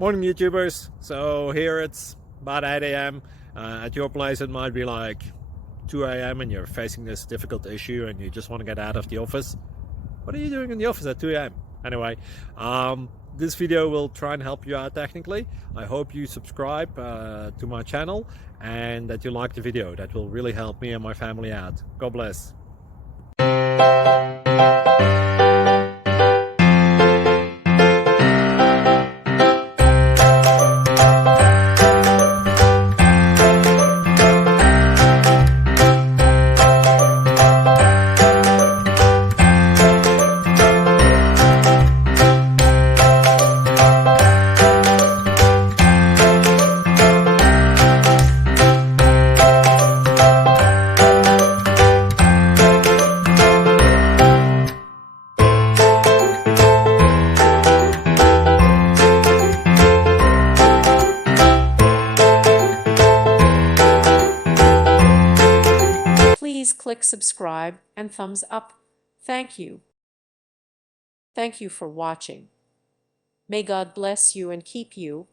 Morning YouTubers. So here it's about 8 a.m. At your place it might be like 2 a.m. and you're facing this difficult issue and you just want to get out of the office. What are you doing in the office at 2 a.m.? Anyway, this video will try and help you out technically. I hope you subscribe to my channel and that you like the video. That will really help me and my family out. God bless. Please click subscribe and thumbs up. Thank you. Thank you for watching. May God bless you and keep you.